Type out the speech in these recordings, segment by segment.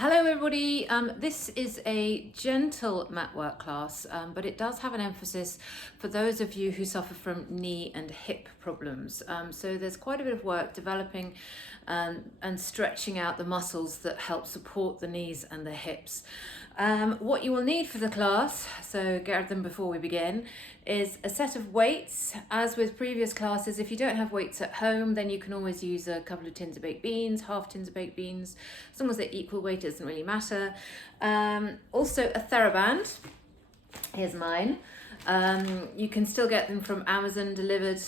Hello everybody, this is a gentle mat work class, but it does have an emphasis for those of you who suffer from knee and hip problems. So there's quite a bit of work developing and stretching out the muscles that help support the knees and the hips. What you will need for the class, so get them before we begin, is a set of weights. As with previous classes, if you don't have weights at home, then you can always use a couple of tins of baked beans, half tins of baked beans, as long as they're equal weight, it doesn't really matter. Also a TheraBand, here's mine. You can still get them from Amazon delivered,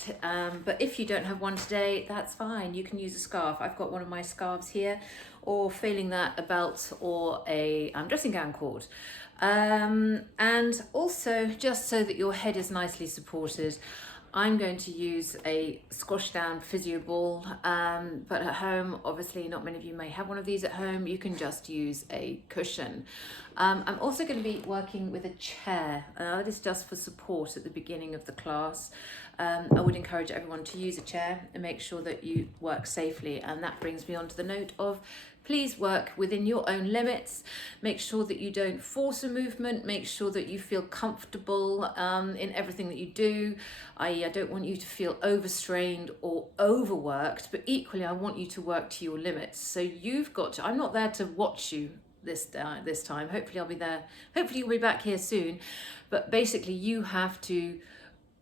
but if you don't have one today, that's fine. You can use a scarf. I've got one of my scarves here, or failing that, a belt or a dressing gown cord. And also, just so that your head is nicely supported, I'm going to use a squash down physio ball, but at home, obviously not many of you may have one of these at home, you can just use a cushion. I'm also going to be working with a chair. That is just for support at the beginning of the class. I would encourage everyone to use a chair and make sure that you work safely, and that brings me on to the note of please work within your own limits. Make sure that you don't force a movement. Make sure that you feel comfortable in everything that you do. I don't want you to feel overstrained or overworked, but equally I want you to work to your limits. So you've got to, I'm not there to watch you this time. Hopefully I'll be there. Hopefully you'll be back here soon. But basically you have to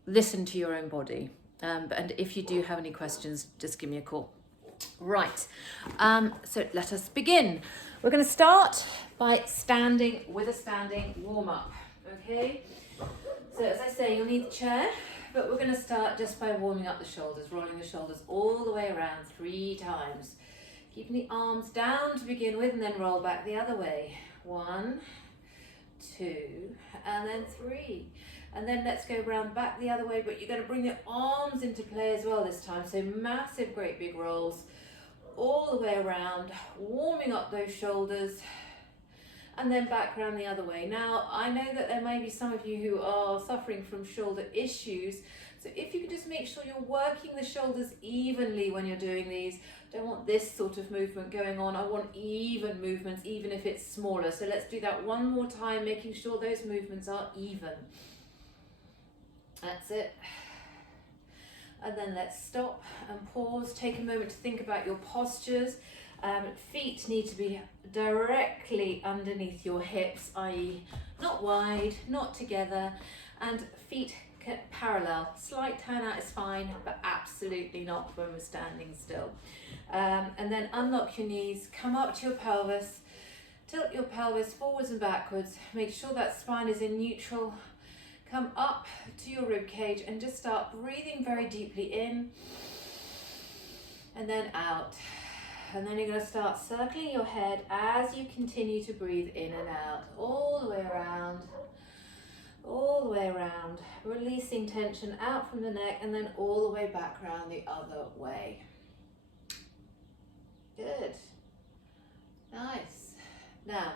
listen to your own body. And if you do have any questions, just give me a call. Right, so let us begin. We're going to start by standing with a standing warm-up, okay? So as I say, you'll need the chair, but we're going to start just by warming up the shoulders, rolling the shoulders all the way around 3 times. Keeping the arms down to begin with, and then roll back the other way. 1, 2, and then 3. And then let's go round back the other way, but you're going to bring the arms into play as well this time. So massive, great big rolls all the way around, warming up those shoulders, and then back around the other way. Now, I know that there may be some of you who are suffering from shoulder issues. So if you could just make sure you're working the shoulders evenly when you're doing these. Don't want this sort of movement going on. I want even movements, even if it's smaller. So let's do that one more time, making sure those movements are even. That's it. And then let's stop and pause. Take a moment to think about your postures. Feet need to be directly underneath your hips, i.e. not wide, not together, and feet parallel. Slight turn out is fine, but absolutely not when we're standing still. And then unlock your knees, come up to your pelvis, tilt your pelvis forwards and backwards. Make sure that spine is in neutral. Come up to your rib cage and just start breathing very deeply in and then out. And then you're going to start circling your head as you continue to breathe in and out, all the way around, all the way around, releasing tension out from the neck and then all the way back around the other way. Good. Nice. Now,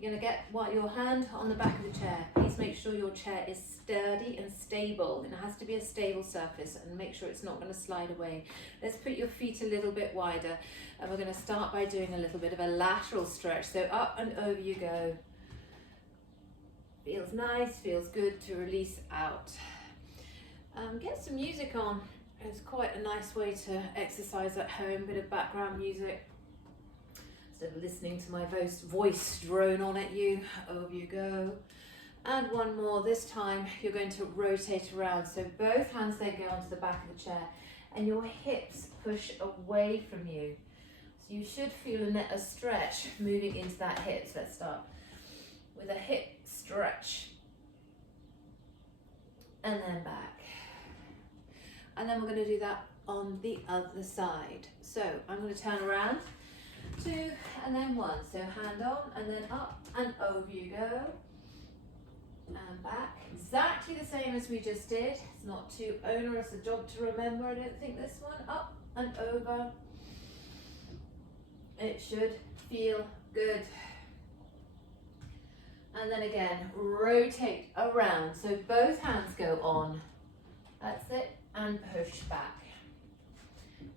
you're going to get your hand on the back of the chair. Please make sure your chair is sturdy and stable. And it has to be a stable surface, and make sure it's not going to slide away. Let's put your feet a little bit wider, and we're going to start by doing a little bit of a lateral stretch. So up and over you go. Feels nice, feels good to release out. Get some music on. It's quite a nice way to exercise at home, bit of background music. Instead of listening to my voice drone on at you, over you go. And one more. This time you're going to rotate around. So both hands then go onto the back of the chair and your hips push away from you. So you should feel a stretch moving into that hips. Let's start with a hip stretch. And then back. And then we're going to do that on the other side. So I'm going to turn around. 2 and then 1. So hand on and then up and over you go. And back. Exactly the same as we just did. It's not too onerous a job to remember, I don't think, this one. Up and over. It should feel good. And then again, rotate around. So both hands go on. That's it. And push back.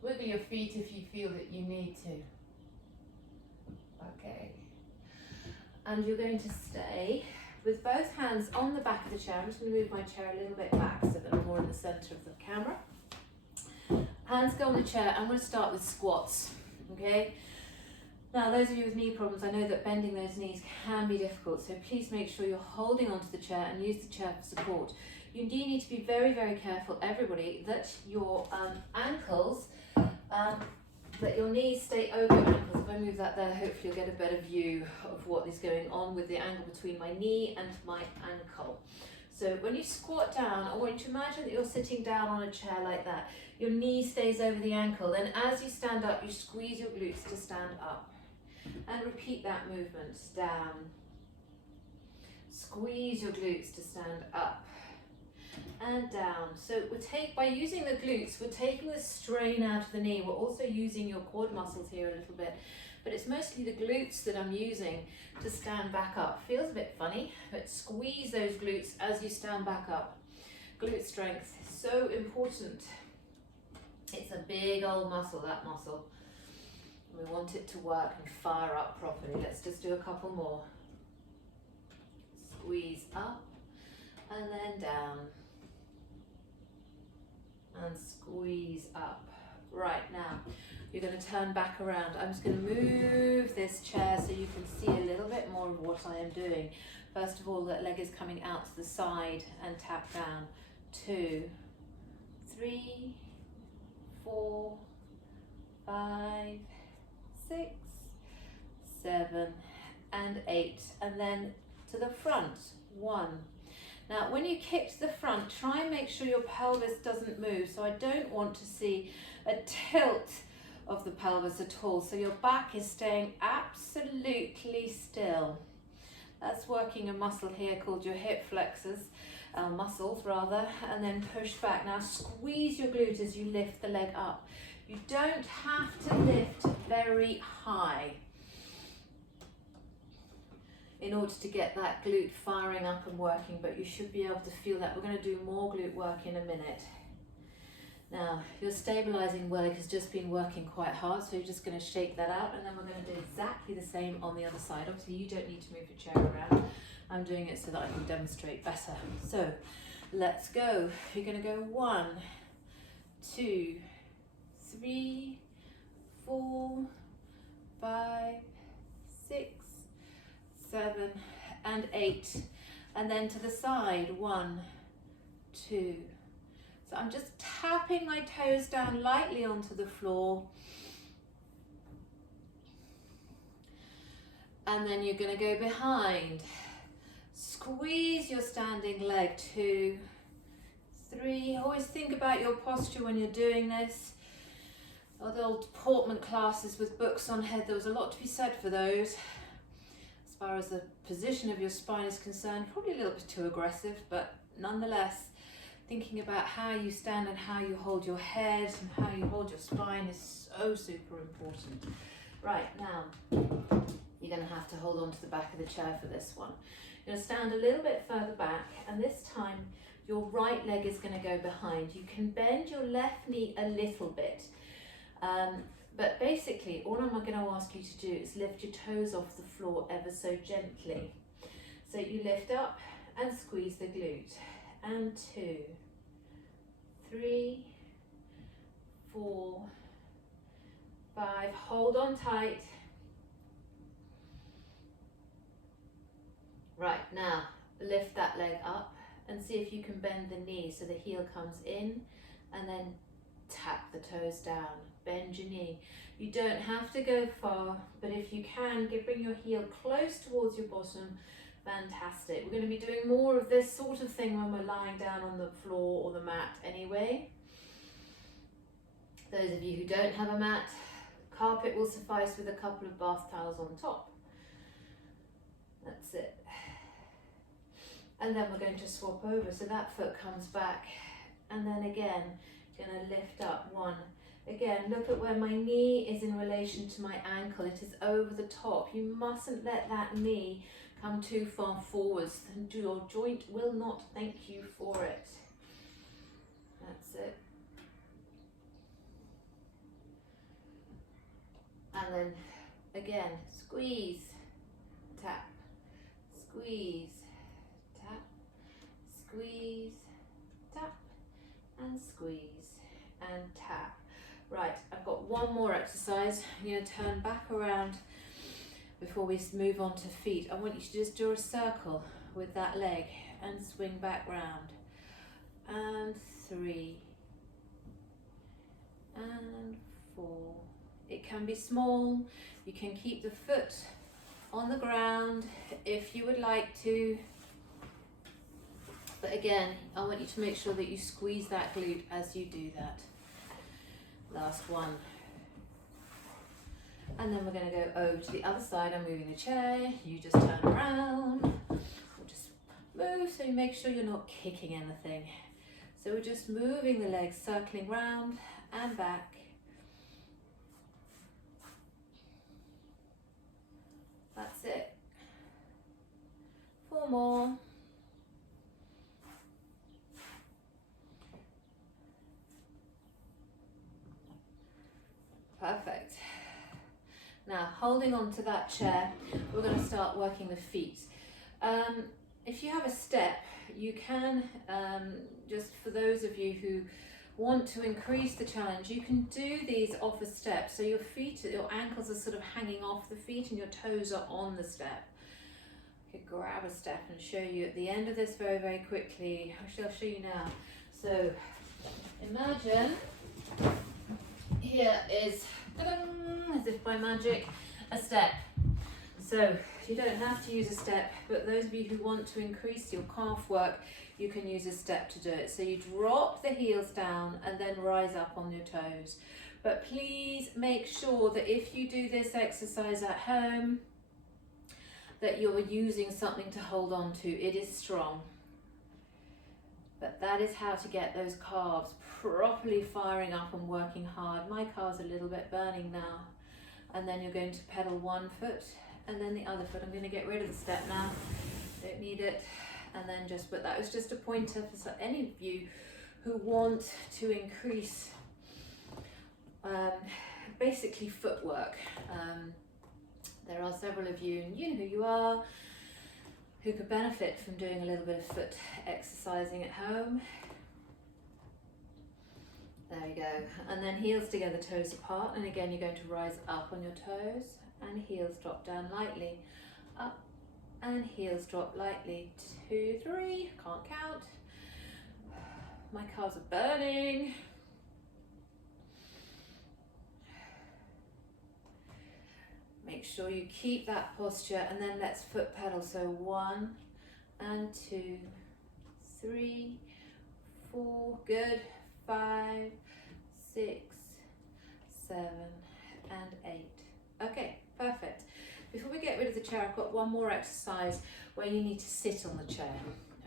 Wiggle your feet if you feel that you need to. Okay. and you're going to stay with both hands on the back of the chair. I'm just going to move my chair a little bit back so that I'm more in the center of the camera. Hands go on the chair. I'm going to start with squats, okay? Now, those of you with knee problems, I know that bending those knees can be difficult, so please make sure you're holding onto the chair and use the chair for support. You do need to be very, very careful, everybody, that your ankles, that your knees stay over your ankles. If I move that there, hopefully you'll get a better view of what is going on with the angle between my knee and my ankle. So when you squat down, I want you to imagine that you're sitting down on a chair like that. Your knee stays over the ankle. Then as you stand up, you squeeze your glutes to stand up. And repeat that movement. Down. Squeeze your glutes to stand up. And down. So by using the glutes, we're taking the strain out of the knee. We're also using your quad muscles here a little bit. But it's mostly the glutes that I'm using to stand back up. Feels a bit funny, but squeeze those glutes as you stand back up. Glute strength is so important. It's a big old muscle, that muscle. We want it to work and fire up properly. Let's just do a couple more. Squeeze up and then down. And squeeze up. Right, now you're going to turn back around. I'm just going to move this chair so you can see a little bit more of what I am doing. First of all, that leg is coming out to the side and tap down. 2, 3, 4, 5, 6, 7, and 8, and then to the front. 1. Now, when you kick to the front, try and make sure your pelvis doesn't move. So I don't want to see a tilt of the pelvis at all. So your back is staying absolutely still. That's working a muscle here called your hip flexors, muscles rather, and then push back. Now squeeze your glute as you lift the leg up. You don't have to lift very high in order to get that glute firing up and working, but you should be able to feel that. We're going to do more glute work in a minute. Now, your stabilizing leg has just been working quite hard, so you're just going to shake that out, and then we're going to do exactly the same on the other side. Obviously, you don't need to move your chair around. I'm doing it so that I can demonstrate better. So, let's go. You're going to go 1, 2, 3, 4, 5, 6, 7, and 8. And then to the side, 1, 2. So I'm just tapping my toes down lightly onto the floor. And then you're going to go behind. Squeeze your standing leg. 2, 3. Always think about your posture when you're doing this. The old Portman classes with books on head, there was a lot to be said for those. As far as the position of your spine is concerned, probably a little bit too aggressive, but nonetheless, thinking about how you stand and how you hold your head and how you hold your spine is so super important. Right, now, you're going to have to hold on to the back of the chair for this one. You're going to stand a little bit further back, and this time your right leg is going to go behind. You can bend your left knee a little bit, but basically all I'm going to ask you to do is lift your toes off the floor ever so gently. So you lift up and squeeze the glute. And 2, 3, 4, 5. Hold on tight. Right, now lift that leg up and see if you can bend the knee so the heel comes in, and then tap the toes down. Bend your knee. You don't have to go far, but if you can, bring your heel close towards your bottom. Fantastic. We're going to be doing more of this sort of thing when we're lying down on the floor or the mat anyway. Those of you who don't have a mat, carpet will suffice with a couple of bath towels on top. That's it. And then we're going to swap over. So that foot comes back, and then again, going to lift up. 1. Again, look at where my knee is in relation to my ankle. It is over the top. You mustn't let that knee come too far forwards, and your joint will not thank you for it. That's it. And then again, squeeze, tap, squeeze, tap, squeeze, tap, and squeeze, and tap. Right, I've got one more exercise. I'm going to turn back around before we move on to feet. I want you to just draw a circle with that leg and swing back round. And 3, and 4. It can be small. You can keep the foot on the ground if you would like to. But again, I want you to make sure that you squeeze that glute as you do that. Last one. And then we're going to go over to the other side. I'm moving the chair. You just turn around. Or just move so you make sure you're not kicking anything. So we're just moving the legs, circling round and back. That's it. 4 more. Perfect. Now, holding on to that chair, we're going to start working the feet. If you have a step, you can, just for those of you who want to increase the challenge, you can do these off a step. So your feet, your ankles are sort of hanging off the feet and your toes are on the step. I could grab a step and show you at the end of this very, very quickly. I shall show you now. So imagine here is, as if by magic, a step. So you don't have to use a step, but those of you who want to increase your calf work, you can use a step to do it. So you drop the heels down and then rise up on your toes. But please make sure that if you do this exercise at home, that you're using something to hold on to. It is strong. But that is how to get those calves properly firing up and working hard. My calves are a little bit burning now. And then you're going to pedal one foot and then the other foot. I'm going to get rid of the step now. Don't need it. And then just, but that was just a pointer for any of you who want to increase basically footwork. There are several of you, and you know who you are, who could benefit from doing a little bit of foot exercising at home. There we go. And then heels together, toes apart. And again, you're going to rise up on your toes and heels drop down lightly. Up and heels drop lightly. 2, 3, can't count. My calves are burning. Make sure you keep that posture and then let's foot pedal. So 1 and 2, 3, 4, good, 5, 6, 7 and 8. Okay, perfect. Before we get rid of the chair, I've got one more exercise where you need to sit on the chair.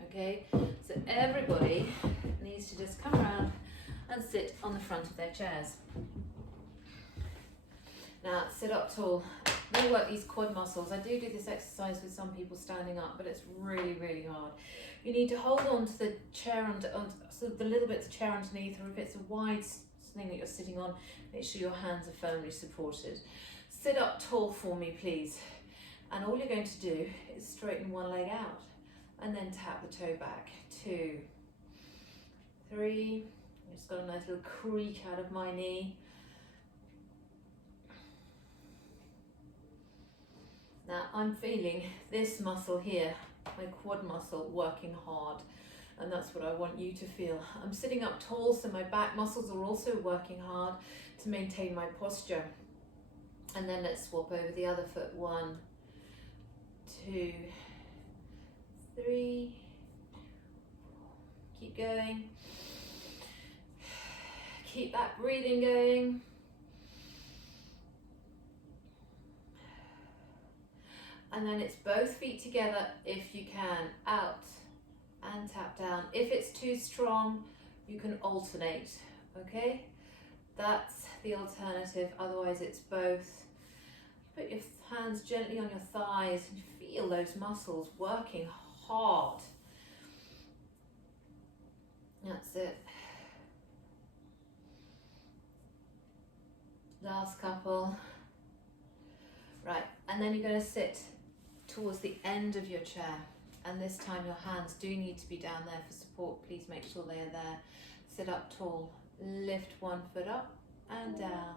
Okay, so everybody needs to just come around and sit on the front of their chairs. Now, sit up tall. Really work these quad muscles. I do this exercise with some people standing up, but it's really, really hard. You need to hold on to the chair, on sort of the little bit of the chair underneath, or if it's a wide thing that you're sitting on, make sure your hands are firmly supported. Sit up tall for me, please. And all you're going to do is straighten one leg out and then tap the toe back. 2, 3. I just got a nice little creak out of my knee. Now I'm feeling this muscle here, my quad muscle, working hard, and that's what I want you to feel. I'm sitting up tall, so my back muscles are also working hard to maintain my posture. And then let's swap over the other foot. 1, 2, 3. Keep going. Keep that breathing going. And then it's both feet together if you can, out and tap down. If it's too strong, you can alternate, okay? That's the alternative, otherwise it's both. Put your hands gently on your thighs and feel those muscles working hard. That's it. Last couple. Right, and then you're going to sit towards the end of your chair, and this time your hands do need to be down there for support. Please make sure they are there. Sit up tall, lift one foot up and down,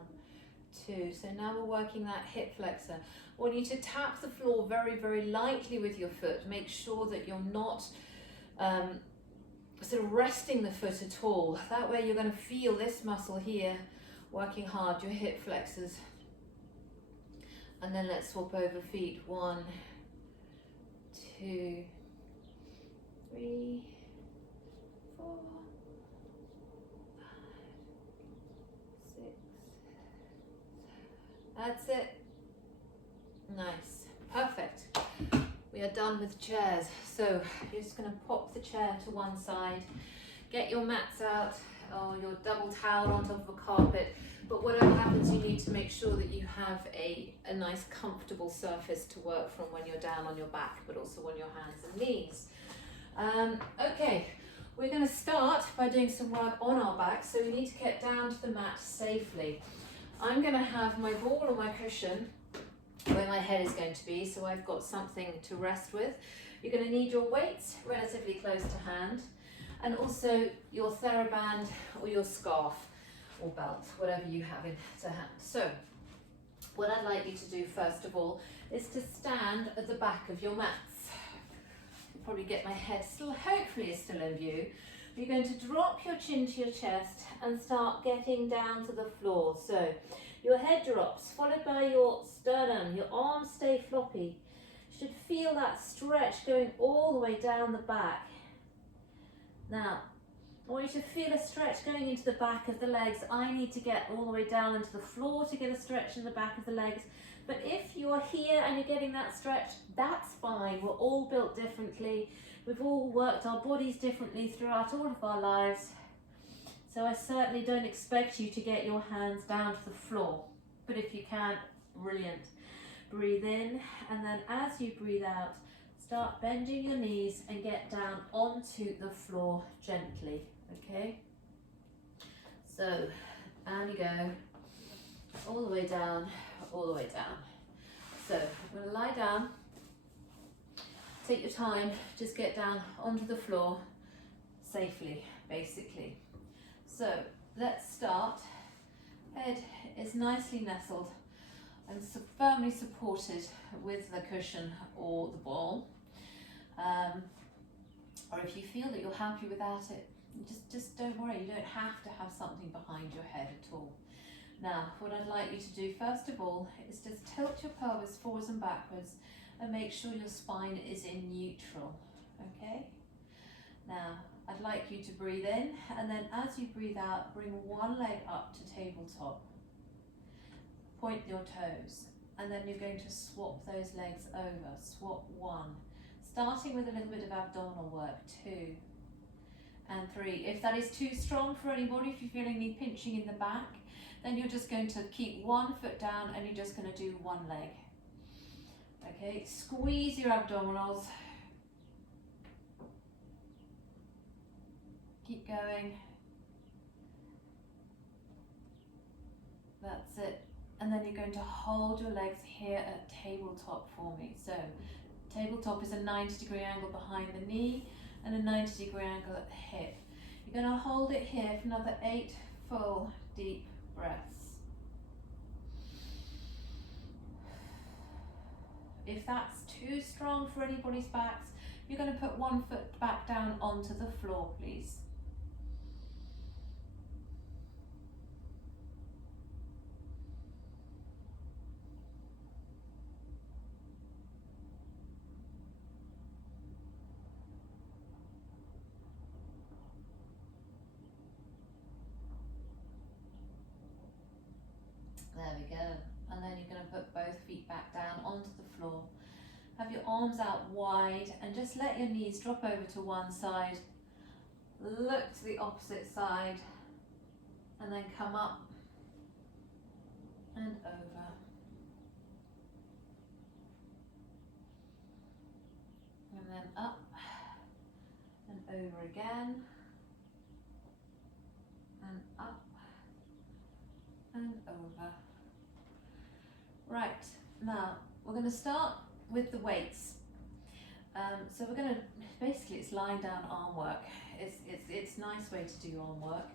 2. So now we're working that hip flexor. I want you to tap the floor very, very lightly with your foot. Make sure that you're not sort of resting the foot at all. That way you're going to feel this muscle here working hard, your hip flexors. And then let's swap over feet. 1, 2, 3, 4, 5, 6. That's it. Nice. Perfect. We are done with chairs. So you're just going to pop the chair to one side, get your mats out or your double towel on top of a carpet. But whatever happens, you need to make sure that you have a nice comfortable surface to work from when you're down on your back, but also on your hands and knees. Okay, we're going to start by doing some work on our back, so we need to get down to the mat safely. I'm going to have my ball or my cushion where my head is going to be, so I've got something to rest with. You're going to need your weights relatively close to hand, and also your TheraBand or your scarf or belt, whatever you have in to hand. So what I'd like you to do first of all is to stand at the back of your mats. I'll probably get my head still, hopefully is still in view. You're going to drop your chin to your chest and start getting down to the floor. So your head drops, followed by your sternum, your arms stay floppy. You should feel that stretch going all the way down the back. Now, I want you to feel a stretch going into the back of the legs. I need to get all the way down into the floor to get a stretch in the back of the legs. But if you're here and you're getting that stretch, that's fine. We're all built differently. We've all worked our bodies differently throughout all of our lives. So I certainly don't expect you to get your hands down to the floor. But if you can, brilliant. Breathe in, and then as you breathe out, start bending your knees and get down onto the floor gently, okay? So, and you go, all the way down, all the way down. So, I'm gonna lie down, take your time, just get down onto the floor safely, basically. So, let's start. Head is nicely nestled and firmly supported with the cushion or the ball. Or if you feel that you're happy without it, just don't worry, you don't have to have something behind your head at all. Now, what I'd like you to do first of all is just tilt your pelvis forwards and backwards and make sure your spine is in neutral, okay? Now, I'd like you to breathe in, and then as you breathe out, bring one leg up to tabletop. Point your toes, and then you're going to swap those legs over. Swap 1. Starting with a little bit of abdominal work, 2 and 3. If that is too strong for anybody, if you're feeling me pinching in the back, then you're just going to keep one foot down and you're just going to do one leg. Okay, squeeze your abdominals. Keep going. That's it. And then you're going to hold your legs here at tabletop for me. So tabletop is a 90-degree angle behind the knee and a 90-degree angle at the hip. You're going to hold it here for another 8 full deep breaths. If that's too strong for anybody's backs, you're going to put one foot back down onto the floor, please. There we go. And then you're going to put both feet back down onto the floor. Have your arms out wide and just let your knees drop over to one side. Look to the opposite side and then come up and over. And then up and over again. And up and over. Right, now we're going to start with the weights. So we're going to, basically it's lying down arm work. It's a nice way to do arm work.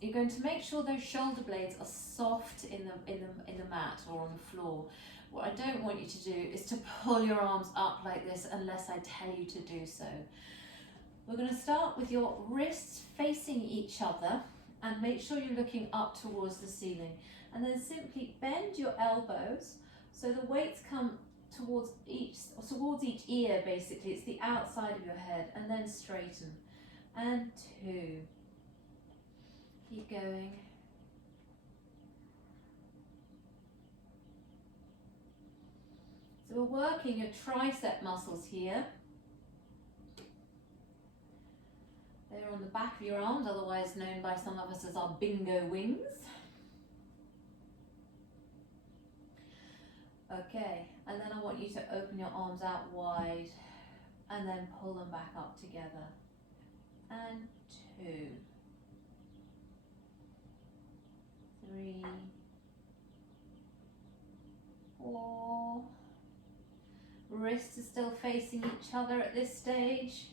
You're going to make sure those shoulder blades are soft in the mat or on the floor. What I don't want you to do is to pull your arms up like this unless I tell you to do so. We're going to start with your wrists facing each other and make sure you're looking up towards the ceiling. And then simply bend your elbows so the weights come towards each ear basically. It's the outside of your head, and then straighten. And 2. Keep going. So we're working your tricep muscles here. They're on the back of your arms, otherwise known by some of us as our bingo wings. Okay, and then I want you to open your arms out wide and then pull them back up together. And 2, 3, 4. Wrists are still facing each other at this stage.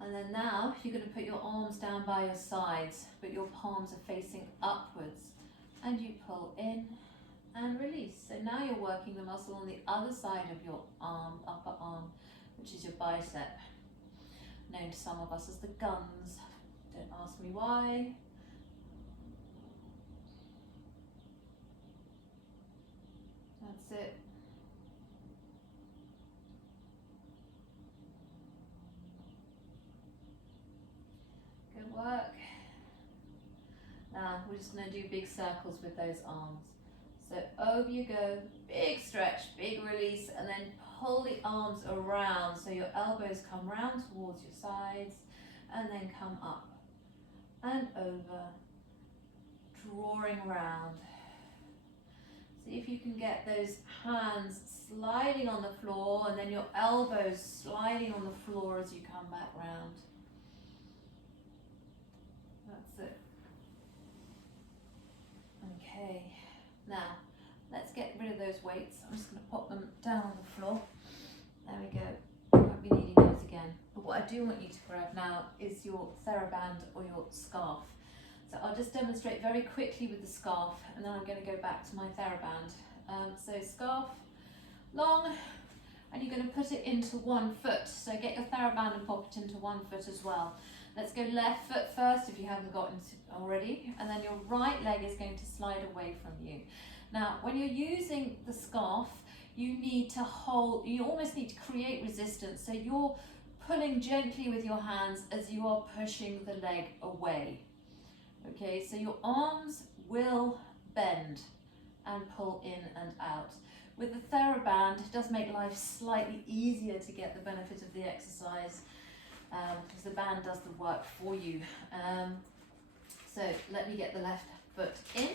And then now you're going to put your arms down by your sides, but your palms are facing upwards. And you pull in and release. So now you're working the muscle on the other side of your arm, upper arm, which is your bicep, known to some of us as the guns. Don't ask me why. That's it. Good work. Now we're just going to do big circles with those arms. So over you go, big stretch, big release, and then pull the arms around so your elbows come round towards your sides and then come up and over, drawing round. See if you can get those hands sliding on the floor and then your elbows sliding on the floor as you come back round. That's it. Okay, now let's get rid of those weights. I'm just going to pop them down on the floor. There we go. You won't be needing those again. But what I do want you to grab now is your TheraBand or your scarf. So I'll just demonstrate very quickly with the scarf, and then I'm going to go back to my TheraBand. So scarf, long, and you're going to put it into one foot. So get your TheraBand and pop it into one foot as well. Let's go left foot first if you haven't gotten it already, and then your right leg is going to slide away from you. Now, when you're using the scarf, you need to hold, you almost need to create resistance. So you're pulling gently with your hands as you are pushing the leg away. Okay, so your arms will bend and pull in and out. With the TheraBand, it does make life slightly easier to get the benefit of the exercise because the band does the work for you. So let me get the left foot in.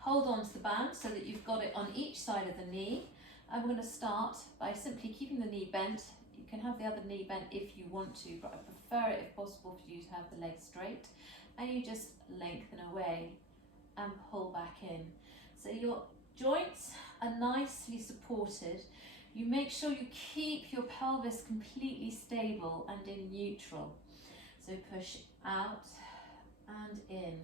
Hold on to the band so that you've got it on each side of the knee. And we're going to start by simply keeping the knee bent. You can have the other knee bent if you want to, but I prefer it if possible for you to have the leg straight. And you just lengthen away and pull back in. So your joints are nicely supported. You make sure you keep your pelvis completely stable and in neutral. So push out and in.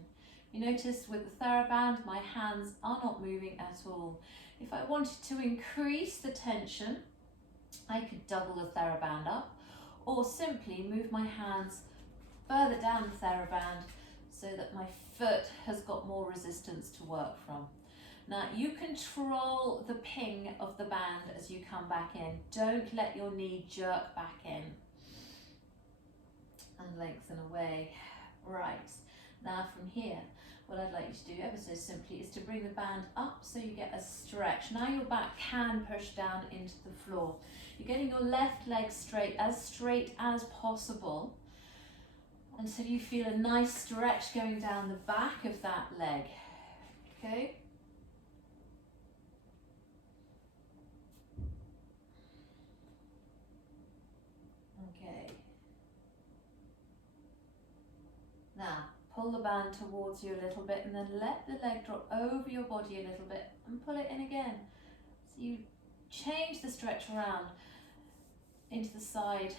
You notice with the TheraBand, my hands are not moving at all. If I wanted to increase the tension, I could double the TheraBand up or simply move my hands further down the TheraBand so that my foot has got more resistance to work from. Now you control the ping of the band as you come back in. Don't let your knee jerk back in. And lengthen away. Right, now from here, what I'd like you to do ever so simply is to bring the band up so you get a stretch. Now your back can push down into the floor. You're getting your left leg straight as possible until you feel a nice stretch going down the back of that leg. Okay? Okay. Now, pull the band towards you a little bit and then let the leg drop over your body a little bit and pull it in again. So you change the stretch around into the side.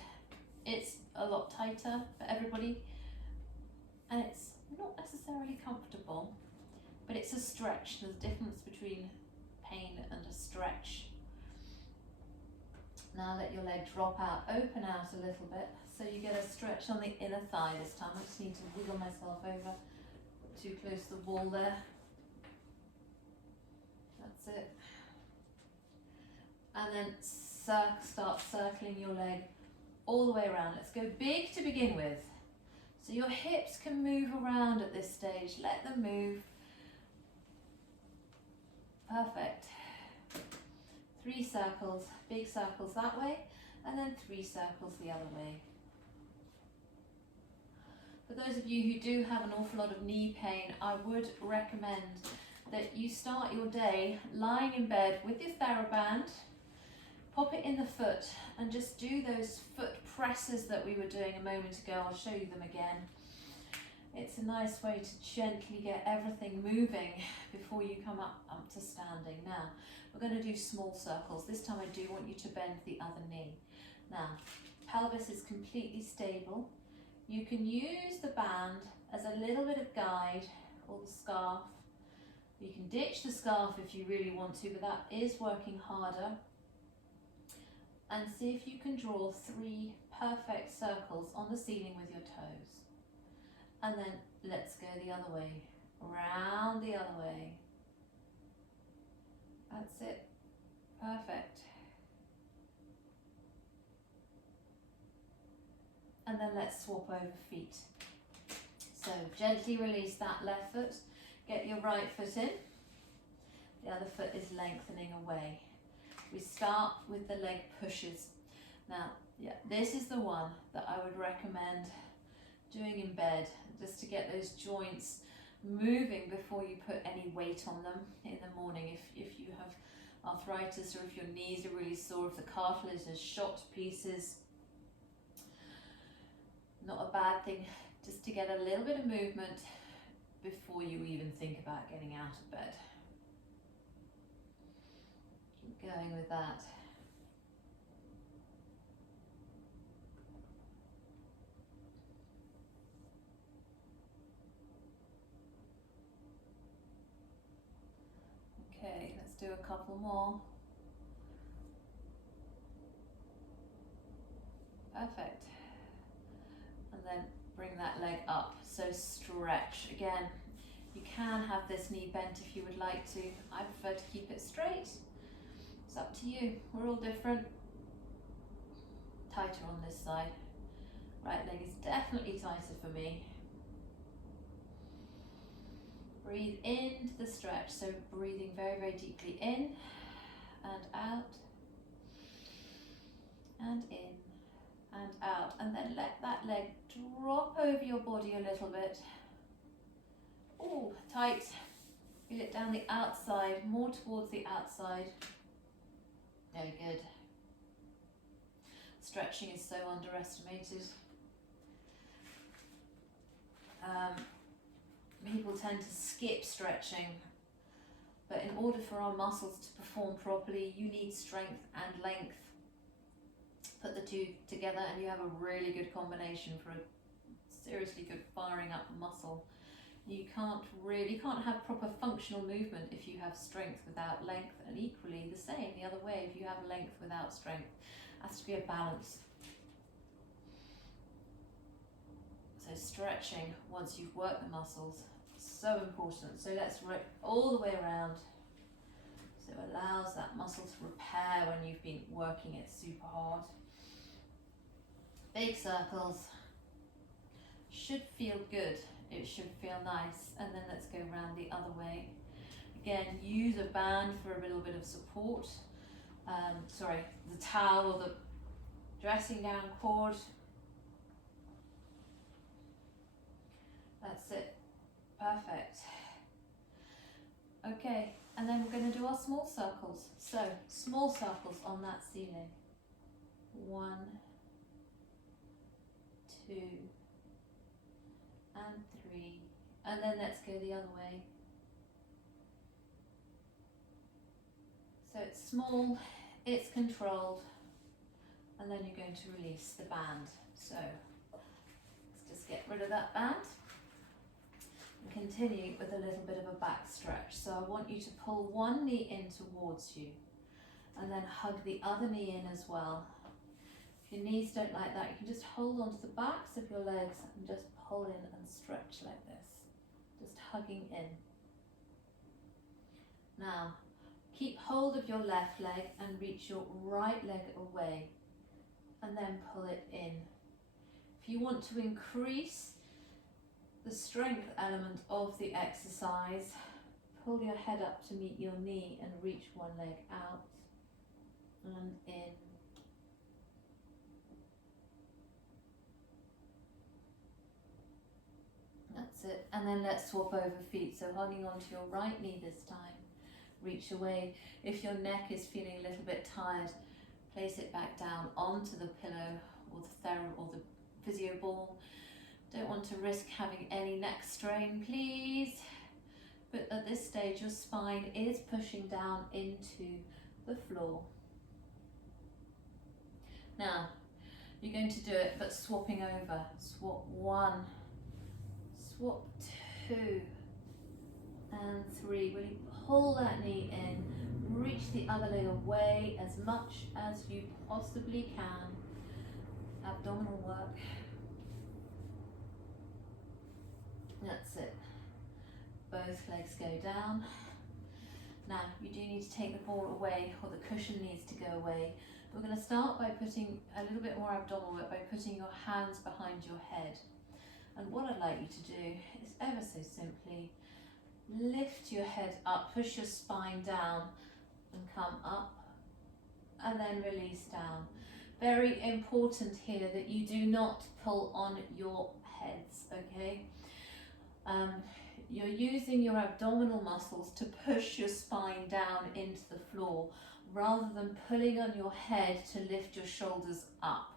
It's a lot tighter for everybody and it's not necessarily comfortable, but it's a stretch. There's a difference between pain and a stretch. Now let your leg drop out, open out a little bit, so you get a stretch on the inner thigh this time. I just need to wiggle myself over, too close to the wall there. That's it. And then start circling your leg all the way around. Let's go big to begin with. So your hips can move around at this stage. Let them move. Perfect. 3 circles, big circles that way, and then 3 circles the other way. For those of you who do have an awful lot of knee pain, I would recommend that you start your day lying in bed with your TheraBand, pop it in the foot, and just do those foot presses that we were doing a moment ago. I'll show you them again. It's a nice way to gently get everything moving before you come up to standing. Now, we're going to do small circles. This time I do want you to bend the other knee. Now, pelvis is completely stable. You can use the band as a little bit of guide, or the scarf. You can ditch the scarf if you really want to, but that is working harder. And see if you can draw 3 perfect circles on the ceiling with your toes. And then let's go the other way, round the other way. That's it, perfect. And then let's swap over feet. So gently release that left foot, get your right foot in, the other foot is lengthening away. We start with the leg pushes. Now, yeah, this is the one that I would recommend doing in bed, just to get those joints moving before you put any weight on them in the morning. If you have arthritis, or if your knees are really sore, if the cartilage is shot to pieces, not a bad thing, just to get a little bit of movement before you even think about getting out of bed. Keep going with that. Okay, let's do a couple more. Perfect. And then bring that leg up. So stretch. Again, you can have this knee bent if you would like to. I prefer to keep it straight. It's up to you. We're all different. Tighter on this side. Right leg is definitely tighter for me. Breathe into the stretch, so breathing very, very deeply in and out, and in and out, and then let that leg drop over your body a little bit. Oh, tight. Feel it down the outside, more towards the outside. Very good. Stretching is so underestimated. People tend to skip stretching, but in order for our muscles to perform properly, you need strength and length. Put the two together and you have a really good combination for a seriously good firing up muscle. You can't have proper functional movement if you have strength without length, and equally the same the other way. If you have length without strength, it has to be a balance. So stretching once you've worked the muscles, so important. So let's work all the way around. So it allows that muscle to repair when you've been working it super hard. Big circles. Should feel good. It should feel nice. And then let's go around the other way. Again, use a band for a little bit of support. The towel or the dressing gown cord. That's it. Perfect. Okay, and then we're going to do our small circles. So, small circles on that ceiling. 1, 2, and 3, And then let's go the other way. So it's small, it's controlled, and then you're going to release the band. So let's just get rid of that band and continue with a little bit of a back stretch. So I want you to pull one knee in towards you and then hug the other knee in as well. If your knees don't like that, you can just hold on to the backs of your legs and just pull in and stretch like this, just hugging in. Now, keep hold of your left leg and reach your right leg away and then pull it in. If you want to increase the strength element of the exercise, pull your head up to meet your knee and reach one leg out and in. That's it. And then let's swap over feet. So holding on to your right knee this time. Reach away. If your neck is feeling a little bit tired, place it back down onto the pillow or the physio ball. Don't want to risk having any neck strain, please. But at this stage, your spine is pushing down into the floor. Now, you're going to do it, but swapping over. Swap one, swap two, and three. Really pull that knee in, reach the other leg away as much as you possibly can. Abdominal work. That's it. Both legs go down. Now, you do need to take the ball away, or the cushion needs to go away. We're going to start by putting a little bit more abdominal work by putting your hands behind your head. And what I'd like you to do is ever so simply lift your head up, push your spine down and come up, and then release down. Very important here that you do not pull on your heads, okay? You're using your abdominal muscles to push your spine down into the floor rather than pulling on your head to lift your shoulders up.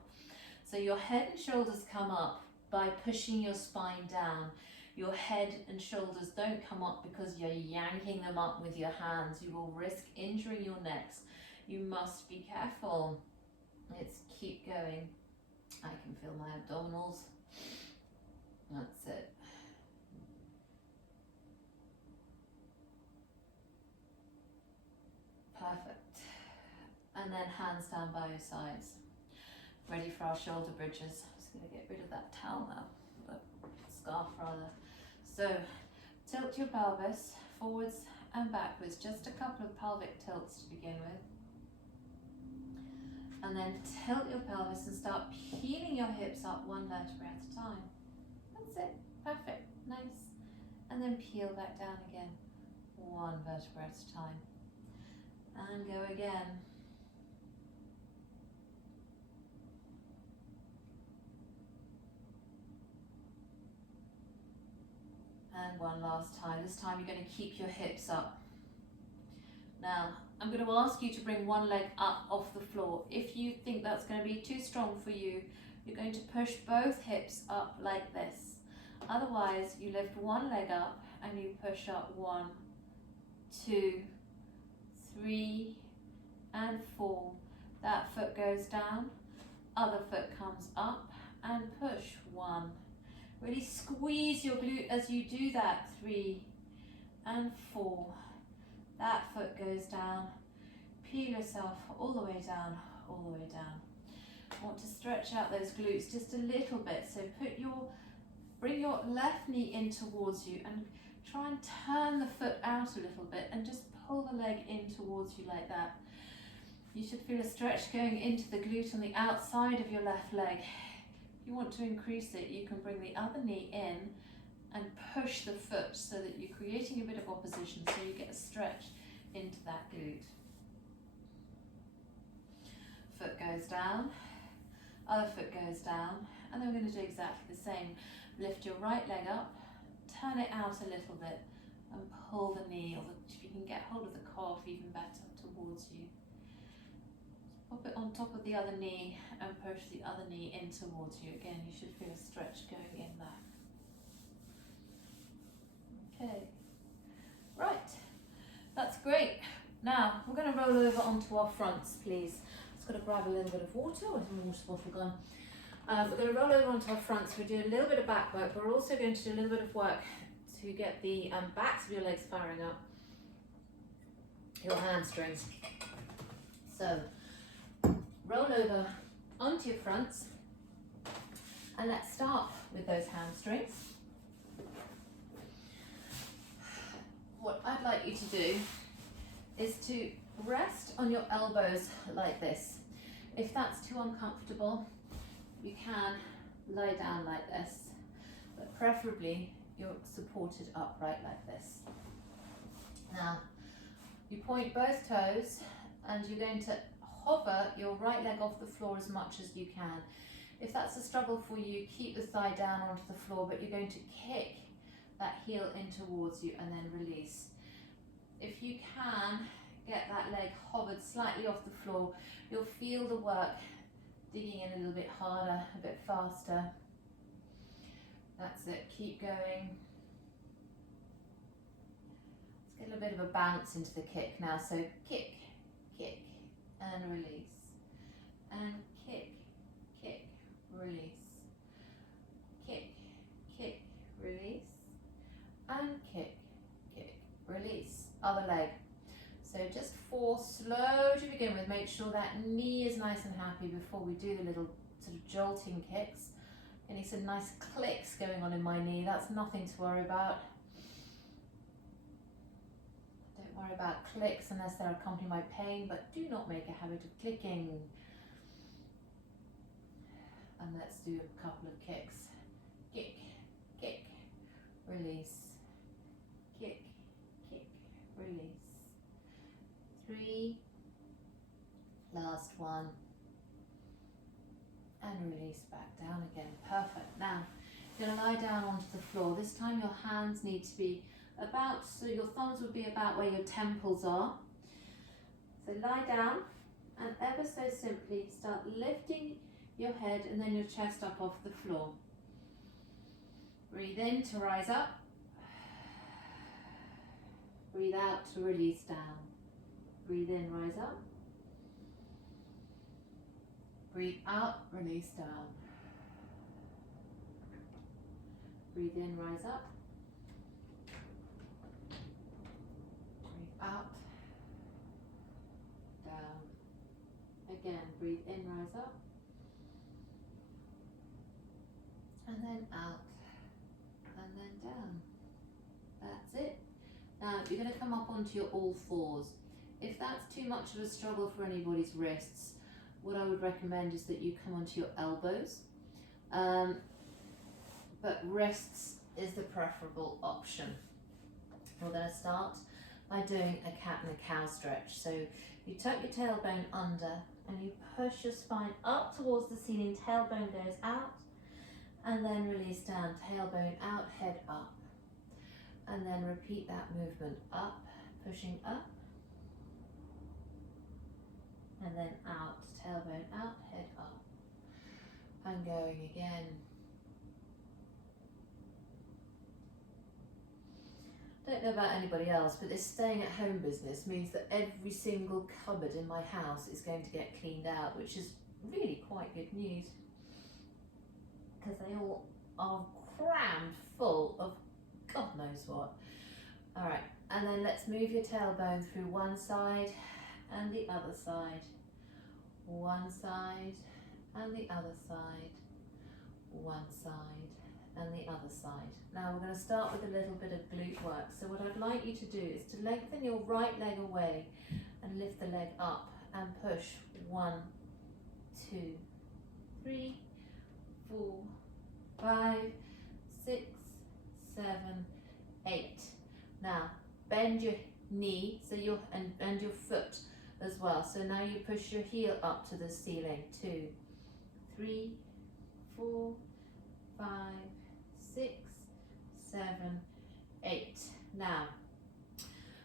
So your head and shoulders come up by pushing your spine down. Your head and shoulders don't come up because you're yanking them up with your hands. You will risk injuring your necks. You must be careful. Let's keep going. I can feel my abdominals. That's it. Perfect. And then hands down by your sides. Ready for our shoulder bridges. I'm just going to get rid of that towel now, the scarf rather. So tilt your pelvis forwards and backwards, just a couple of pelvic tilts to begin with. And then tilt your pelvis and start peeling your hips up one vertebra at a time. That's it, perfect, nice. And then peel back down again, one vertebra at a time. And go again. And one last time. This time you're going to keep your hips up. Now, I'm going to ask you to bring one leg up off the floor. If you think that's going to be too strong for you, you're going to push both hips up like this. Otherwise, you lift one leg up and you push up 1, 2, 3, and 4. That foot goes down, other foot comes up and push 1. Really squeeze your glute as you do that. 3 and 4. That foot goes down. Peel yourself all the way down, all the way down. I want to stretch out those glutes just a little bit. So bring your left knee in towards you and try and turn the foot out a little bit and just pull the leg in towards you like that. You should feel a stretch going into the glute on the outside of your left leg. If you want to increase it, you can bring the other knee in and push the foot so that you're creating a bit of opposition so you get a stretch into that glute. Foot goes down, other foot goes down, and then we're going to do exactly the same. Lift your right leg up, turn it out a little bit, and pull the knee, or if you can get hold of the calf even better, towards you. Pop it on top of the other knee and push the other knee in towards you. Again, you should feel a stretch going in there. Okay, right, that's great. Now we're going to roll over onto our fronts, please. Just got to grab a little bit of water. Where's my water bottle gone? We're going to roll over onto our fronts. We're doing a little bit of back work. We're also going to do a little bit of work to get the backs of your legs firing up, your hamstrings. So roll over onto your fronts, and let's start with those hamstrings. What I'd like you to do is to rest on your elbows like this. If that's too uncomfortable, you can lie down like this, but preferably you're supported upright like this. Now, you point both toes and you're going to hover your right leg off the floor as much as you can. If that's a struggle for you, keep the thigh down onto the floor, but you're going to kick that heel in towards you and then release. If you can get that leg hovered slightly off the floor, you'll feel the work digging in a little bit harder, a bit faster. That's it, keep going. Let's get a bit of a bounce into the kick now. So kick, kick, and release. And kick, kick, release. Kick, kick, release. And kick, kick, release. Other leg. So just 4 slow to begin with. Make sure that knee is nice and happy before we do the little sort of jolting kicks. Getting some nice clicks going on in my knee. That's nothing to worry about. Don't worry about clicks unless they're accompanied by pain, but do not make a habit of clicking. And let's do a couple of kicks. Kick, kick, release. Kick, kick, release. 3, last one, and release back down again. Perfect. Now you're going to lie down onto the floor. This time your hands need to be about, so your thumbs would be about where your temples are. So lie down and ever so simply start lifting your head and then your chest up off the floor. Breathe in to rise up. Breathe out to release down. Breathe in, rise up. Breathe out, release down. Breathe in, rise up. Breathe out, down. Again, breathe in, rise up. And then out, and then down. That's it. Now you're going to come up onto your all fours. If that's too much of a struggle for anybody's wrists, what I would recommend is that you come onto your elbows. But wrists is the preferable option. We're going to start by doing a cat and a cow stretch. So you tuck your tailbone under and you push your spine up towards the ceiling, tailbone goes out, and then release down, tailbone out, head up. And then repeat that movement up, pushing up, and then out, tailbone out, head up, and going again. I don't know about anybody else, but this staying at home business means that every single cupboard in my house is going to get cleaned out, which is really quite good news, because they all are crammed full of God knows what. All right, and then let's move your tailbone through one side and the other side. One side and the other side. One side and the other side. Now we're going to start with a little bit of glute work. So what I'd like you to do is to lengthen your right leg away and lift the leg up and push. 1, 2, 3, 4, 5, 6, 7, 8. Now bend your knee and your foot as well. So now you push your heel up to the ceiling. 2, 3, 4, 5, 6, 7, 8. Now,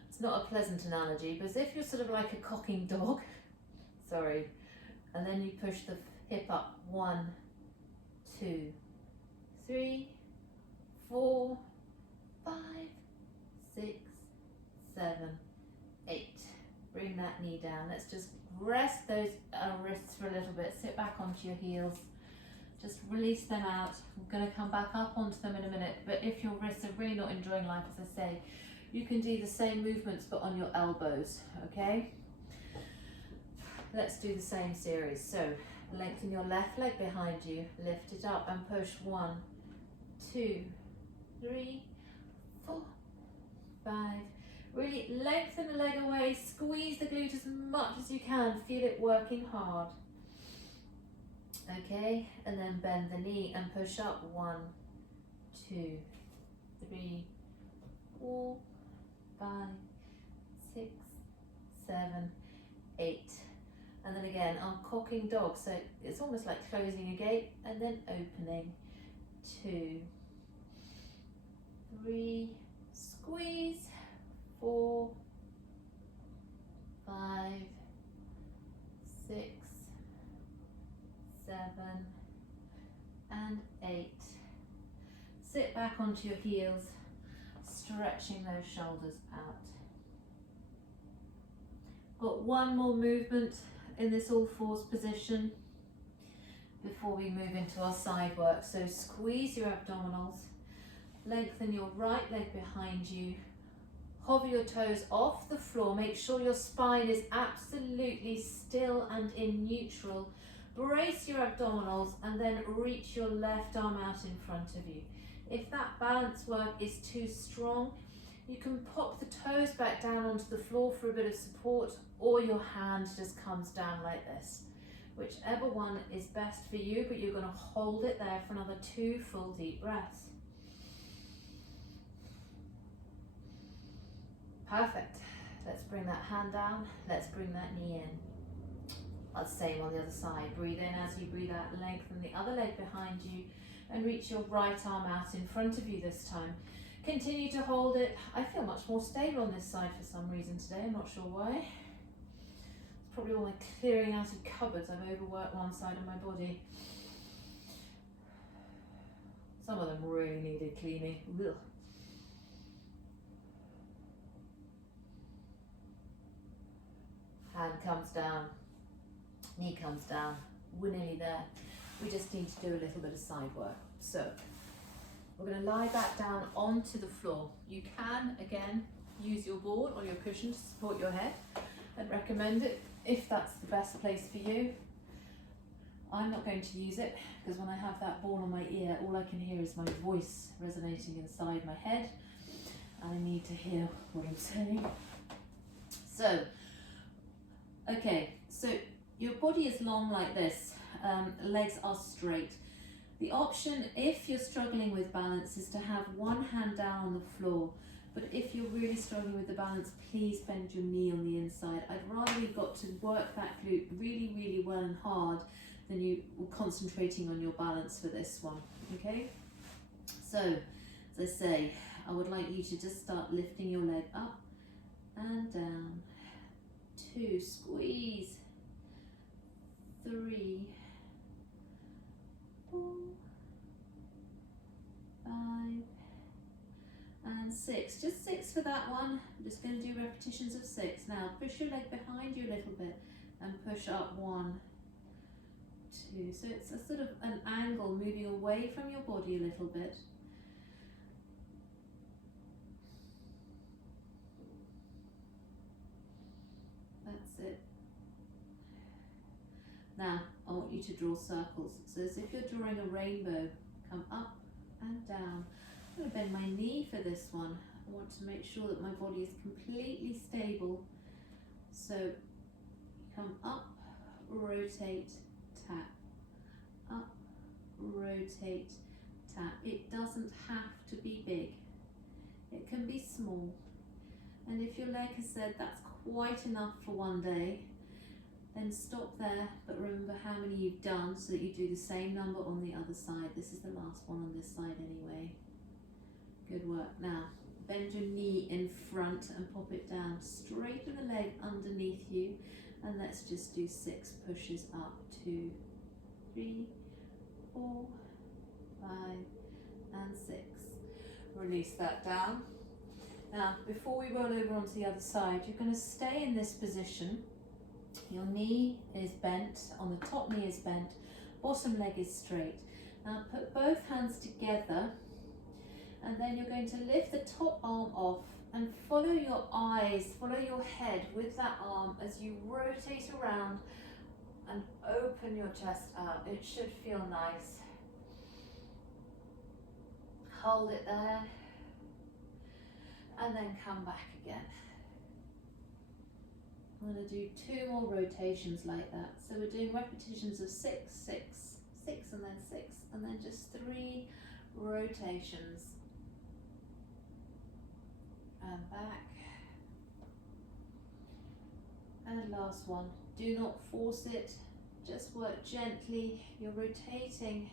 it's not a pleasant analogy, but as if you're sort of like a cocking dog, sorry, and then you push the hip up. 1, 2, 3, 4, 5, 6, 7, 8. Bring that knee down. Let's just rest those wrists for a little bit. Sit back onto your heels. Just release them out. I'm going to come back up onto them in a minute, but if your wrists are really not enjoying life, as I say, you can do the same movements but on your elbows, okay? Let's do the same series. So lengthen your left leg behind you, lift it up and push 1, 2, 3, 4, 5. Really lengthen the leg away, squeeze the glute as much as you can, feel it working hard. Okay, and then bend the knee and push up 1, 2, 3, 4, 5, 6, 7, 8. And then again, our cocking dog. So it's almost like closing a gate and then opening. 2, 3, squeeze. 4, 5, 6, 7, and 8. Sit back onto your heels, stretching those shoulders out. Got one more movement in this all fours position before we move into our side work. So squeeze your abdominals, lengthen your right leg behind you, hover your toes off the floor, make sure your spine is absolutely still and in neutral. Brace your abdominals and then reach your left arm out in front of you. If that balance work is too strong, you can pop the toes back down onto the floor for a bit of support, or your hand just comes down like this. Whichever one is best for you, but you're going to hold it there for another 2 full deep breaths. Perfect. Let's bring that hand down. Let's bring that knee in. Same on the other side. Breathe in as you breathe out. Lengthen the other leg behind you and reach your right arm out in front of you this time. Continue to hold it. I feel much more stable on this side for some reason today. I'm not sure why. It's probably all my clearing out of cupboards. I've overworked one side of my body. Some of them really needed cleaning. Ugh. Hand comes down, knee comes down. We're nearly there. We just need to do a little bit of side work. So we're going to lie back down onto the floor. You can, again, use your board or your cushion to support your head. I'd recommend it if that's the best place for you. I'm not going to use it because when I have that ball on my ear, all I can hear is my voice resonating inside my head, and I need to hear what I'm saying. So, okay, so your body is long like this, legs are straight. The option, if you're struggling with balance, is to have one hand down on the floor. But if you're really struggling with the balance, please bend your knee on the inside. I'd rather you've got to work that glute really, really well and hard than you concentrating on your balance for this one, okay? So, as I say, I would like you to just start lifting your leg up and down. 2, squeeze. 3, 4, 5, and 6. Just 6 for that one. I'm just going to do repetitions of 6. Now push your leg behind you a little bit and push up. 1, 2. So it's a sort of an angle, moving away from your body a little bit. That's it. Now, I want you to draw circles. So as if you're drawing a rainbow, come up and down. I'm going to bend my knee for this one. I want to make sure that my body is completely stable. So come up, rotate, tap. Up, rotate, tap. It doesn't have to be big. It can be small. And if your leg has said that's quite enough for one day, then stop there, but remember how many you've done so that you do the same number on the other side. This is the last one on this side anyway. Good work. Now, bend your knee in front and pop it down. Straighten the leg underneath you, and let's just do 6 pushes up. 2, 3, 4, 5, and 6. Release that down. Now, before we roll over onto the other side, you're going to stay in this position. Your knee is bent, on the top knee is bent, bottom leg is straight. Now put both hands together, and then you're going to lift the top arm off and follow your eyes, follow your head with that arm as you rotate around and open your chest out. It should feel nice. Hold it there, and then come back again. I'm going to do 2 more rotations like that. So we're doing repetitions of 6, 6, 6, and then 6, and then just 3 rotations. And back. And last one. Do not force it, just work gently. You're rotating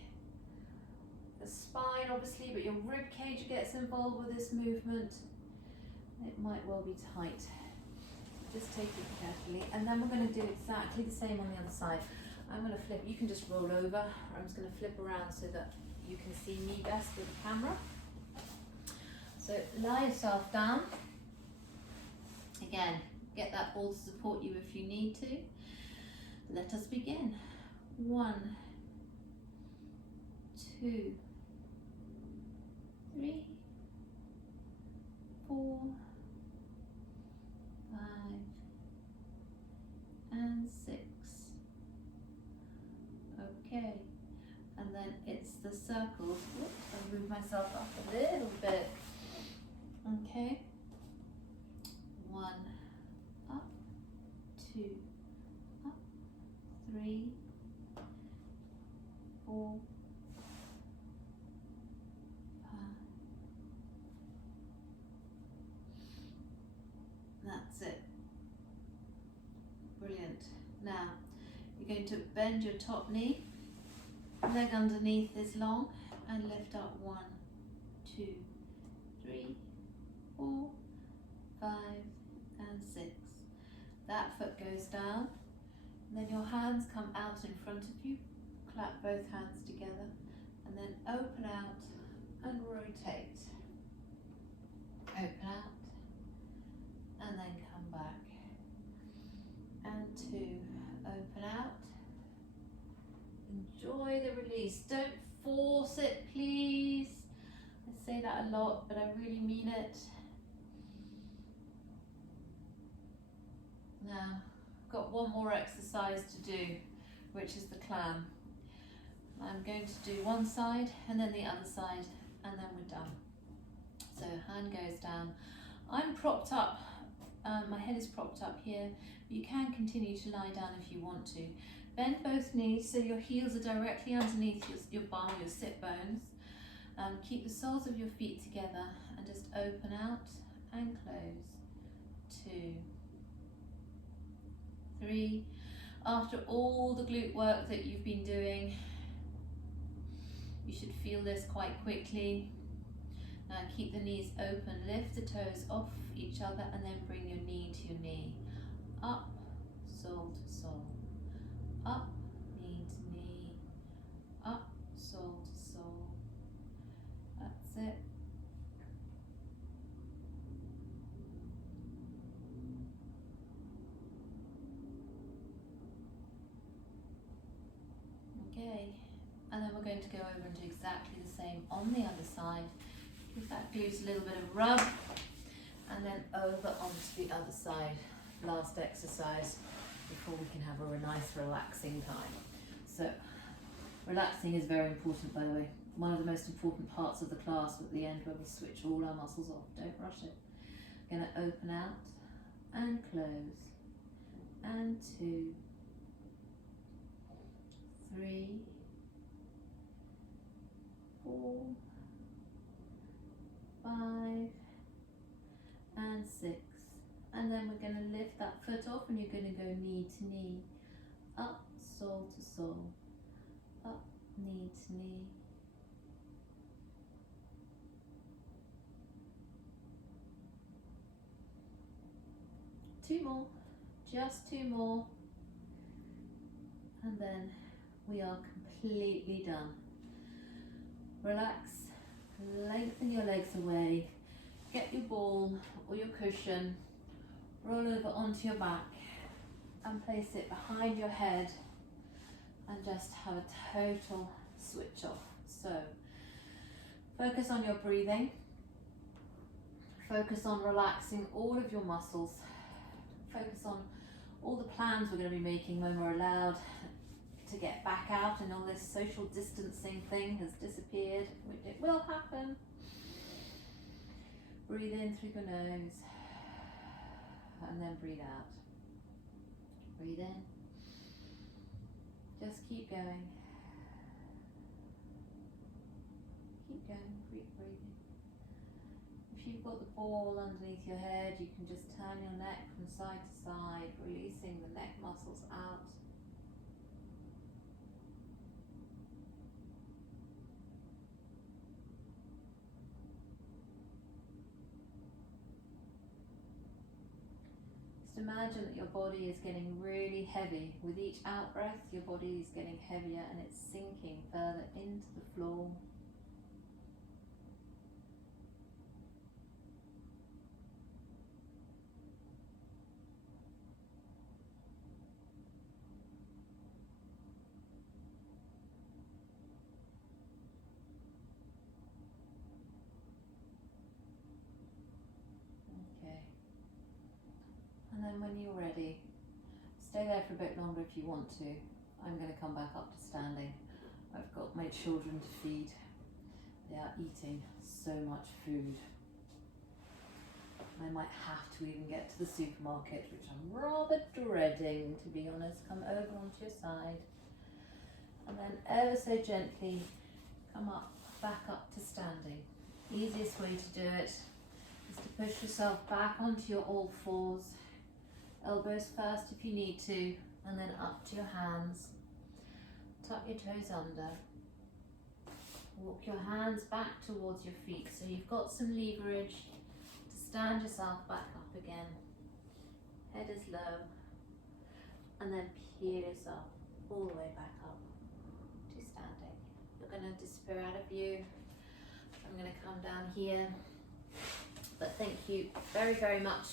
the spine obviously, but your rib cage gets involved with this movement. It might well be tight. Just take it carefully, and then we're going to do exactly the same on the other side. I'm going to flip, you can just roll over, I'm just going to flip around so that you can see me best with the camera. So lie yourself down. Again, get that ball to support you if you need to. Let us begin. 1, 2, 3, 4, 5, and 6. Okay, and then it's the circles. Whoops, I'll move myself up a little bit. Okay, 1, up, 2, up, 3, 4, 5. That's it. Brilliant. Now, you're going to bend your top knee, leg underneath is long, and lift up 1, 2, 3, 4, 5, and 6. That foot goes down, and then your hands come out in front of you. Clap both hands together, and then open out and rotate. Open out, and then come back. And 2, open out. Enjoy the release. Don't force it, please. I say that a lot, but I really mean it. Now, I've got one more exercise to do, which is the clam. I'm going to do one side and then the other side, and then we're done. So hand goes down. I'm propped up, my head is propped up here. You can continue to lie down if you want to. Bend both knees so your heels are directly underneath your bum, your sit bones. Keep the soles of your feet together and just open out and close. 2, 3. After all the glute work that you've been doing, you should feel this quite quickly. Now keep the knees open, lift the toes off each other, and then bring your knee to your knee. Up, sole to sole. Up, knee to knee. Up, sole to sole. That's it. Okay, and then we're going to go over and do exactly the same on the other side. Give that glute a little bit of rub, and then over onto the other side. Last exercise before we can have a nice relaxing time. So relaxing is very important, by the way. One of the most important parts of the class at the end, where we switch all our muscles off. Don't rush it. Going to open out and close, and 2, 3, 4, 5, and 6. And then we're going to lift that foot off, and you're going to go knee to knee, up, sole to sole, up, knee to knee. Two more, just 2 more, and then we are completely done. Relax, lengthen your legs away. get your ball or your cushion, roll over onto your back and place it behind your head and just have a total switch off. So focus on your breathing, focus on relaxing all of your muscles, focus on all the plans we're going to be making when we're allowed to get back out and all this social distancing thing has disappeared, which it will happen. Breathe in through your nose and then breathe out. Breathe in. Just keep going. Keep going, keep breathing. If you've got the ball underneath your head, you can just turn your neck from side to side, releasing the neck muscles out. Just imagine that your body is getting really heavy. With each out breath, your body is getting heavier and it's sinking further into the floor. Okay. And then when you're ready, stay there for a bit longer if you want to. I'm going to come back up to standing. I've got my children to feed. They are eating so much food. I might have to even get to the supermarket, which I'm rather dreading, to be honest. Come over onto your side. And then ever so gently come up, back up to standing. Easiest way to do it is to push yourself back onto your all fours. Elbows first if you need to, and then up to your hands. Tuck your toes under. Walk your hands back towards your feet so you've got some leverage to stand yourself back up again. Head is low. And then peel yourself all the way back up to standing. You're going to disappear out of view. I'm going to come down here. But thank you very, very much.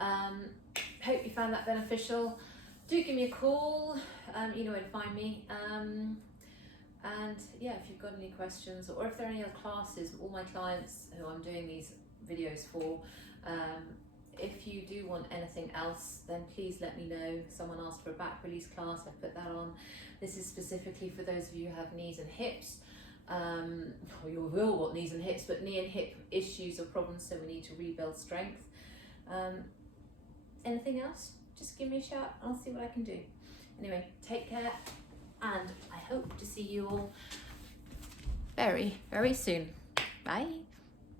Hope you found that beneficial. Do give me a call. You know where to find me. And yeah, if you've got any questions or if there are any other classes, all my clients who I'm doing these videos for, if you do want anything else, then please let me know. Someone asked for a back release class, I put that on. This is specifically for those of you who have knees and hips. Or you will want knees and hips, but knee and hip issues or problems, so we need to rebuild strength. Anything else? Just give me a shout, I'll see what I can do. Anyway, take care, and I hope to see you all very, very soon. Bye.